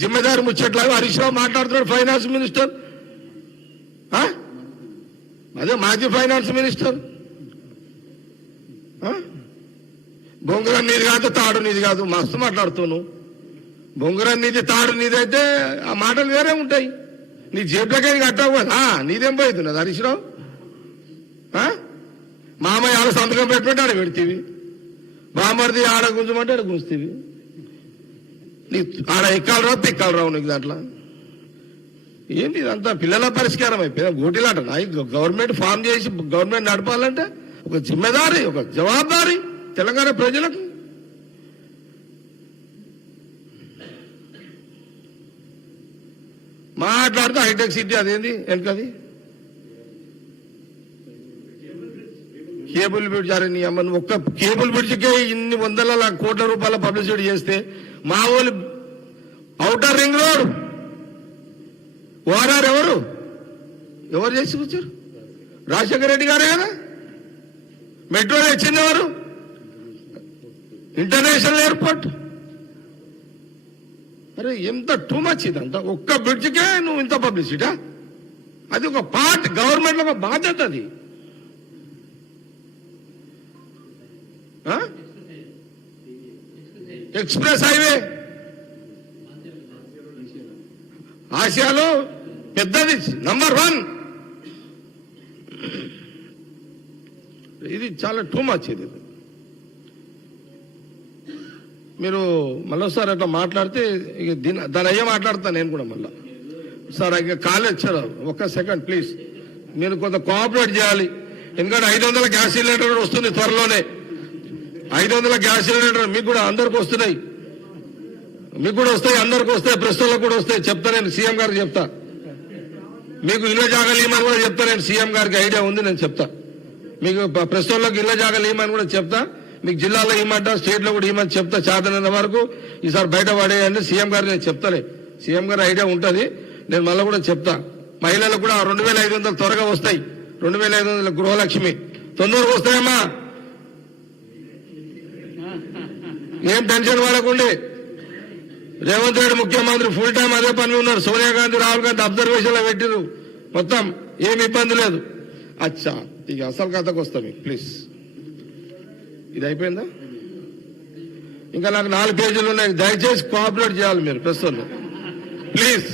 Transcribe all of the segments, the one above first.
జిమ్మేదారి ముచ్చట్లాగా హరీష్ రావు మాట్లాడుతున్నాడు. Finance minister, అదే మాజీ ఫైనాన్స్ మినిస్టర్. బొంగురం నీది కాదు, తాడు నీది కాదు, మస్తు మాట్లాడుతాను. బొంగురం నీది, తాడు నీది అయితే ఆ మాటలు వేరే ఉంటాయి. నీ జేబులకే కట్టావు కదా, నీదేం పోతున్నది హరీష్ రావు? మామయ్య ఆడ సంతకం పెట్టుకుంటే ఆడ పెడితేవి, బామర్ది ఆడ గుంజమంటే ఆడ గుంజుతీవి. నీకు ఆడ ఎక్కాలి రావు, తిక్కాలి రావు నీకు దాంట్లో. ఏంటి ఇదంతా పిల్లల పరిష్కారం అయిపోయింది, గోటిలాట. గవర్నమెంట్ ఫామ్ చేసి గవర్నమెంట్ నడపాలంటే ఒక జిమ్మెదారి, ఒక జవాబారి తెలంగాణ ప్రజలకు. మాట్లాడితే హైటెక్ సిటీ అదేంది వెనకది కేబుల్ బ్రిడ్జ్. అరే నీ అమ్మ, ఒక్క కేబుల్ బ్రిడ్జ్కే ఇన్ని వందల కోట్ల రూపాయల పబ్లిసిటీ చేస్తే మా వాళ్ళు ఔటర్ రింగ్ రోడ్ ఓఆర్ఆర్ ఎవరు చేసి వచ్చారు? రాజశేఖర రెడ్డి గారే కదా. మెట్రో తెచ్చింది ఎవరు? International airport. అరే ఎంత టూ మచ్ ఇదంతా. ఒక్క బ్రిడ్జ్కే నువ్వు ఇంత పబ్లిసిటా? అది ఒక పార్ట్, గవర్నమెంట్ లో ఒక బాధ్యత. అది ఎక్స్ప్రెస్ హైవే ఆసియాలో పెద్దది, నంబర్ 1. ఇది చాలా టూ మచ్. ఇది మీరు మళ్ళీసారి అట్లా మాట్లాడితే ఇక దాని అయ్యే మాట్లాడతాను నేను కూడా మళ్ళా. సార్ ఇక కాల్ వచ్చారు, ఒక్క సెకండ్ ప్లీజ్. మీరు కొంత కోఆపరేట్ చేయాలి. ఎందుకంటే 500 గ్యాస్ సిలిండర్ కూడా వస్తుంది త్వరలోనే. 500 గ్యాస్ సిలిండర్ మీకు కూడా అందరికి వస్తున్నాయి, మీకు కూడా వస్తాయి, అందరికి వస్తాయి, ప్రెస్టోళ్ళకు కూడా వస్తాయి. చెప్తా నేను, సీఎం గారికి చెప్తా. మీకు ఇళ్ళ జాగాలు ఇవ్వమని కూడా చెప్తా నేను. సీఎం గారికి ఐడియా ఉంది, నేను చెప్తా. మీకు ప్రెస్టోళ్ళకి ఇళ్ళ జాగాలు ఇవ్వమని కూడా చెప్తా. మీకు జిల్లాలో ఇవ్వమంటా, స్టేట్ లో కూడా ఇవ్వమని చెప్తా. చేతనంత వరకు ఈసారి బయట పడేయండి. సీఎం గారికి నేను చెప్తాలే, సీఎం గారి ఐడియా ఉంటుంది. నేను మళ్ళీ కూడా చెప్తా. మహిళలకు కూడా 2500 త్వరగా వస్తాయి. 2500 గృహలక్ష్మి తొందరగా వస్తాయమ్మా, ఏం టెన్షన్ పడకండి. రేవంత్ రెడ్డి ముఖ్యమంత్రి ఫుల్ టైం అదే పని ఉన్నారు. సోనియా గాంధీ, రాహుల్ గాంధీ అబ్జర్వేషన్ లో పెట్టిరు. మొత్తం ఏమి ఇబ్బంది లేదు. అచ్చా, ఇక అసలు కథకు వస్తా మీకు ప్లీజ్. ఇది అయిపోయిందా? ఇంకా నాకు 4 పేజీలు ఉన్నాయి. దయచేసి కోఆపరేట్ చేయాలి మీరు ప్రస్తుతం ప్లీజ్.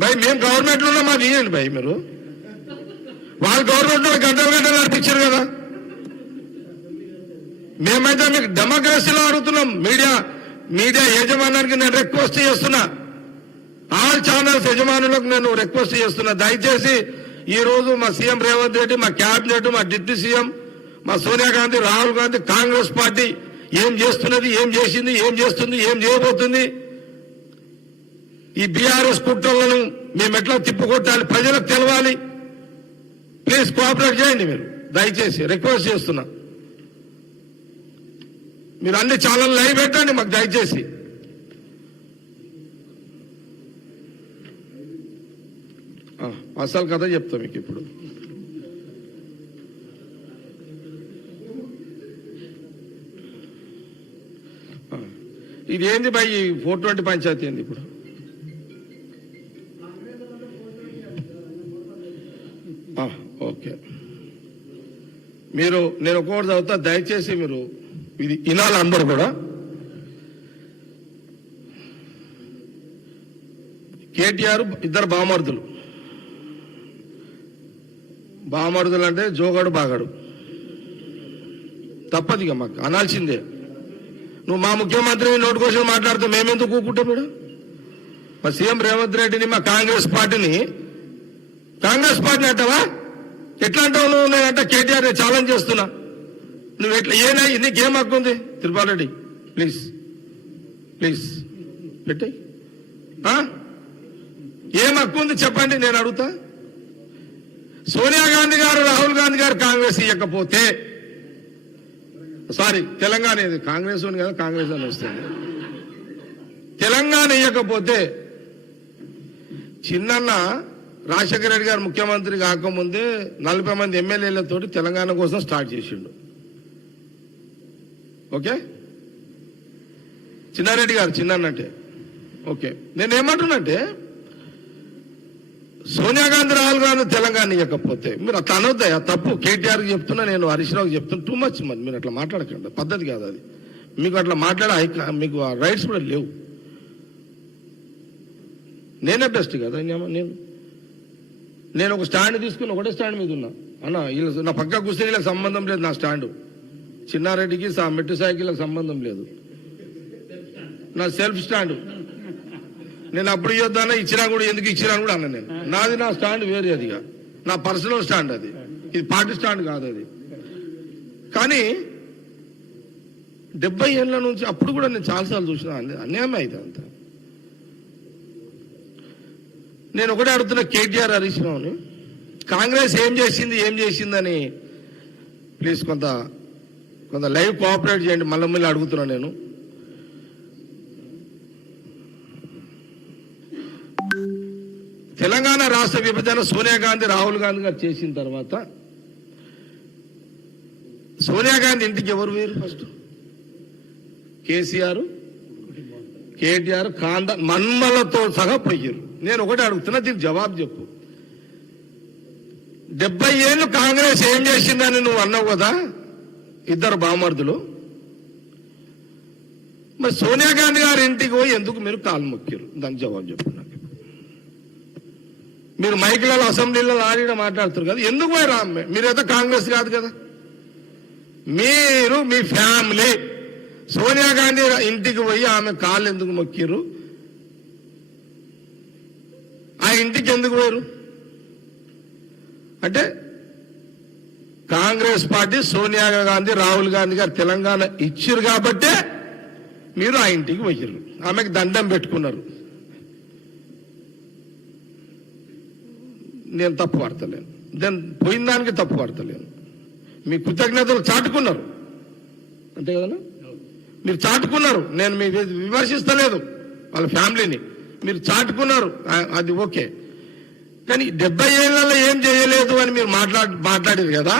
భయ్ మేము గవర్నమెంట్ లో మాకు ఇవ్వండి భయ్. మీరు వాళ్ళు గవర్నమెంట్ లో గంటలు నడిపించారు కదా. మేమైతే మీకు డెమోక్రసీలో అడుగుతున్నాం. మీడియా యజమానానికి నేను రిక్వెస్ట్ చేస్తున్నా, ఆల్ ఛానల్స్ యజమానులకు నేను రిక్వెస్ట్ చేస్తున్నా, దయచేసి ఈ రోజు మా సీఎం రేవంత్ రెడ్డి, మా క్యాబినెట్, మా డిప్యూటీ సీఎం, మా సోనియా గాంధీ, రాహుల్ గాంధీ, కాంగ్రెస్ పార్టీ ఏం చేస్తున్నది, ఏం చేసింది, ఏం చేస్తుంది, ఏం చేయబోతుంది, ఈ బీఆర్ఎస్ కుట్రలను మేము ఎట్లా తిప్పుకొట్టాలి, ప్రజలకు తెలవాలి. ప్లీజ్ కోఆపరేట్ చేయండి మీరు, దయచేసి రిక్వెస్ట్ చేస్తున్నా. మీరు అన్ని ఛానల్ లైవ్ పెట్టండి మాకు దయచేసి. అసలు కథ చెప్తా మీకు ఇప్పుడు. ఇది ఏంది బై 420 పంచాయతీ ఏంది ఇప్పుడు? ఓకే, మీరు నేను ఒక్కొక్కటి చదువుతా, దయచేసి మీరు ఇది వినాలి అందరూ కూడా. కేటీఆర్ 2 బామర్దులు అంటే జోగాడు బాగాడు, తప్పదిగా మాకు అనాల్సిందే. నువ్వు మా ముఖ్యమంత్రి నోటు కోసం మాట్లాడితే మేమెందుకు కూకుంటాం? మీరు మా సీఎం రేవంత్ రెడ్డిని, మా కాంగ్రెస్ పార్టీని అంటావా? ఎట్లా అంటావు నువ్వు? నేనంటే కేటీఆర్ ఛాలెంజ్ చేస్తున్నా. నువ్వు ఎట్లా నీకేం హక్కు ఉంది? తిరుపాల్ రెడ్డి ప్లీజ్ పెట్టాయి. ఏం హక్కు ఉంది చెప్పండి, నేను అడుగుతా. సోనియా గాంధీ గారు, రాహుల్ గాంధీ గారు కాంగ్రెస్ ఇవ్వకపోతే, సారీ తెలంగాణ, కాంగ్రెస్ ఉంది కదా, కాంగ్రెస్ అని వస్తుంది. తెలంగాణ ఇవ్వకపోతే చిన్న రాజశేఖర రెడ్డి గారు ముఖ్యమంత్రి కాకముందే 40 మంది ఎమ్మెల్యేలతోటి తెలంగాణ కోసం స్టార్ట్ చేసిండు. ఓకే, చిన్నారెడ్డి గారు చిన్నంటే ఓకే, నేను ఏమంటున్నానంటే సోనియా గాంధీ రాహుల్ గాంధీ తెలంగాణ ఇవ్వకపోతే మీరు అట్లా అనొద్దా? తప్పు కేటీఆర్కి చెప్తున్నా, నేను హరీష్ రావుకి చెప్తున్నా. టూ మచ్ మరి మీరు అట్లా మాట్లాడకండి, పద్ధతి కాదు అది. మీకు అట్లా మాట్లాడే మీకు ఆ రైట్స్ కూడా లేవు. నేనే బెస్ట్ కదా. నేను ఒక స్టాండ్ తీసుకుని ఒకటే స్టాండ్ మీద ఉన్నా అన్న. వీళ్ళు నా పక్క కూర్చొని వీళ్ళకి సంబంధం లేదు. నా స్టాండు చిన్నారెడ్డికి మెట్టు సైకిళ్ళకి సంబంధం లేదు. నా సెల్ఫ్ స్టాండ్. నేను అప్పుడు ఇవ్వద్దానా, ఇచ్చినా కూడా ఎందుకు ఇచ్చినా కూడా అన్న. నేను నాది నా స్టాండ్ వేరే, అదిగా నా పర్సనల్ స్టాండ్. అది ఇది పార్టీ స్టాండ్ కాదు అది. కానీ 70 ఏళ్ళ నుంచి అప్పుడు కూడా నేను చాలాసార్లు చూసిన అన్యాయం అయితే అంత. నేను ఒకటే అడుగుతున్నా కేటీఆర్ హరీష్ రావుని, కాంగ్రెస్ ఏం చేసిందని ప్లీజ్ కొంత లైవ్ కోఆపరేట్ చేయండి. మళ్ళీ అడుగుతున్నా నేను. తెలంగాణ రాష్ట్ర విభజన సోనియా గాంధీ రాహుల్ గాంధీ గారు చేసిన తర్వాత సోనియా గాంధీ ఇంటికి ఎవరు వేరు? ఫస్ట్ కేసీఆర్, కేటీఆర్, మన్మలతో సహా పోయారు. నేను ఒకటి అడుగుతున్నా, దీనికి జవాబు చెప్పు. 70 ఏళ్ళు కాంగ్రెస్ ఏం చేసిందని నువ్వు అన్నావు కదా, ఇద్దరు బామర్దులు. మరి సోనియా గాంధీ గారి ఇంటికి పోయి ఎందుకు మీరు కాలు మొక్కారు? దానికి జవాబు చెప్పు నాకు. మీరు మైకులలో అసెంబ్లీలో ఆడిన మాట్లాడుతారు కదా, ఎందుకు పోయి రా? మీరైతే కాంగ్రెస్ కాదు కదా. మీరు మీ ఫ్యామిలీ సోనియా గాంధీ ఇంటికి పోయి ఆమె కాళ్ళు ఎందుకు మొక్కిరు? ఆ ఇంటికి ఎందుకు పోయారు? అంటే కాంగ్రెస్ పార్టీ సోనియా గాంధీ రాహుల్ గాంధీ గారు తెలంగాణ ఇచ్చారు కాబట్టే మీరు ఆ ఇంటికి పోయారు, ఆమెకు దండం పెట్టుకున్నారు. నేను తప్పు పడతలేను, దాన్ని పోయిన దానికి తప్పు పడతలేను. మీ కృతజ్ఞతలు చాటుకున్నారు అంతే కదన్నా, మీరు చాటుకున్నారు. నేను మీ విమర్శిస్తలేదు వాళ్ళ ఫ్యామిలీని, మీరు చాటుకున్నారు, అది ఓకే. కానీ 70 ఏళ్లలో ఏం చేయలేదు అని మీరు మాట్లాడారు కదా,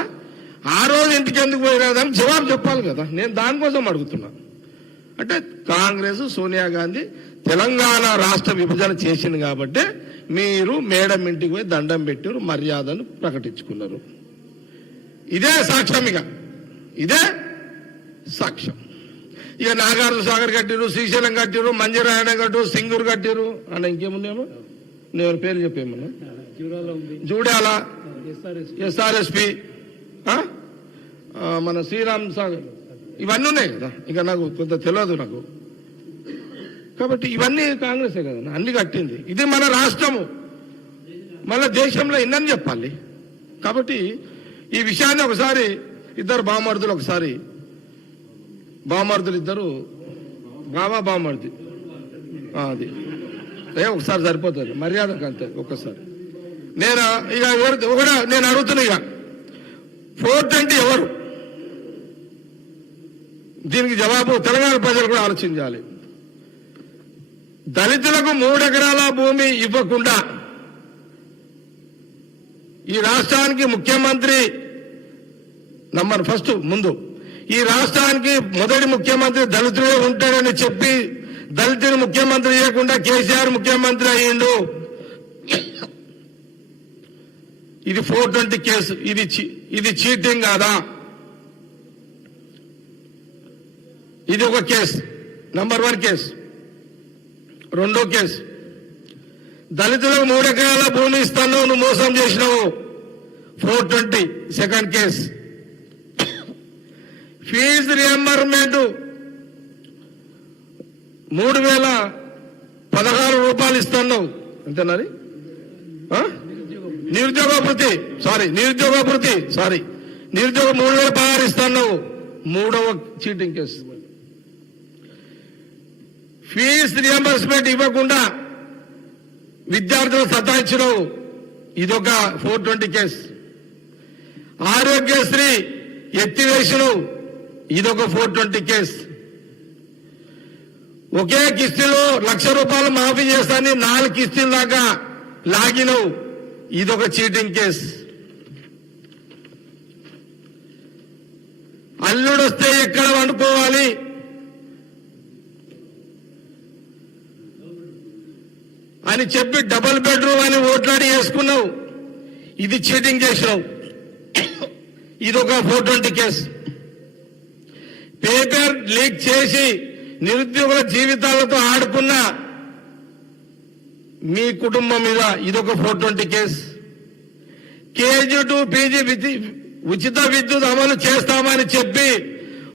ఆ రోజు ఇంటికి ఎందుకు పోయినదని జవాబు చెప్పాలి కదా. నేను దానికోసం అడుగుతున్నా. అంటే కాంగ్రెస్ సోనియా గాంధీ తెలంగాణ రాష్ట్ర విభజన చేసింది కాబట్టి మీరు మేడం ఇంటికి పోయి దండం పెట్టారు, మర్యాదను ప్రకటించుకున్నారు. ఇదే సాక్ష్యం, ఇదే సాక్ష్యం. ఇక నాగార్జున సాగర్ కట్టిరు, శ్రీశైలం కట్టిరు, మంజరాయణ కట్టు, సింగూరు కట్టిరు అన్న. ఇంకేముందేమో నేను పేరు చెప్పేమన్నా, జూడాల, ఎస్ఆర్ఎస్పి, మన శ్రీరామ్ సాగర్, ఇవన్నీ ఉన్నాయి కదా. ఇక నాకు కొంత తెలియదు నాకు. కాబట్టి ఇవన్నీ కాంగ్రెసే కదా అన్ని కట్టింది. ఇది మన రాష్ట్రము, మన దేశంలో ఇన్నని చెప్పాలి. కాబట్టి ఈ విషయాన్ని ఒకసారి ఇద్దరు బామర్దులు, ఒకసారి బామర్దులు ఇద్దరు బామర్ది అది ఒకసారి సరిపోతుంది మర్యాదకు అంతే. ఒక్కసారి నేను ఇక ఒకటి నేను అడుగుతున్నా, ఇక 420 ఎవరు? దీనికి జవాబు తెలంగాణ ప్రజలు కూడా ఆలోచించాలి. దళితులకు 3 ఎకరాల భూమి ఇవ్వకుండా ఈ రాష్ట్రానికి ముఖ్యమంత్రి ఫస్ట్ ముందు ఈ రాష్ట్రానికి మొదటి ముఖ్యమంత్రి దళితుడే ఉంటాడని చెప్పి దళితుడు ముఖ్యమంత్రి చేయకుండా కేసీఆర్ ముఖ్యమంత్రి అయ్యిండు. ఇది 420 కేసు. ఇది చీటింగ్ కాదా? ఇది ఒక కేసు, నంబర్ 1 కేసు. రెండో కేసు, దళితులకు 3 ఎకరాల భూమి ఇస్తాను, నువ్వు మోసం చేసినావు, 420. సెకండ్ కేసు, ఫీజు రియంబర్మెంట్ 3016 రూపాయలు ఇస్తున్నావు, అంతేనారి? నిరుద్యోగ భృతి 3016 ఇస్తున్నావు, మూడవ చీటింగ్ కేసు. ఫీజు రియంబర్స్మెంట్ ఇవ్వకుండా విద్యార్థులు సతాయించడం, ఇదొక 420 కేసు. ఆరోగ్యశ్రీ ఎత్తివేసడం, ఇదొక 420 కేసు. ఒకే కిస్తీలో 1,00,000 రూపాయలు మాఫీ చేస్తానని 4 కిస్తీల దాకా లాగినవు, ఇదొక చీటింగ్ కేసు. అల్లుడొస్తే ఎక్కడ వండుకోవాలి, అని చెప్పి డబుల్ బెడ్రూమ్ అని ఓట్లాడి వేసుకున్నావు. ఇది చీటింగ్ చేసినావు. ఇదొక 420 కేసు. పేపర్ లీక్ చేసి నిరుద్యోగుల జీవితాలతో ఆడుకున్న మీ కుటుంబం మీద ఇదొక 420 కేసు. KG to PG ఉచిత విద్యుత్ అమలు చేస్తామని చెప్పి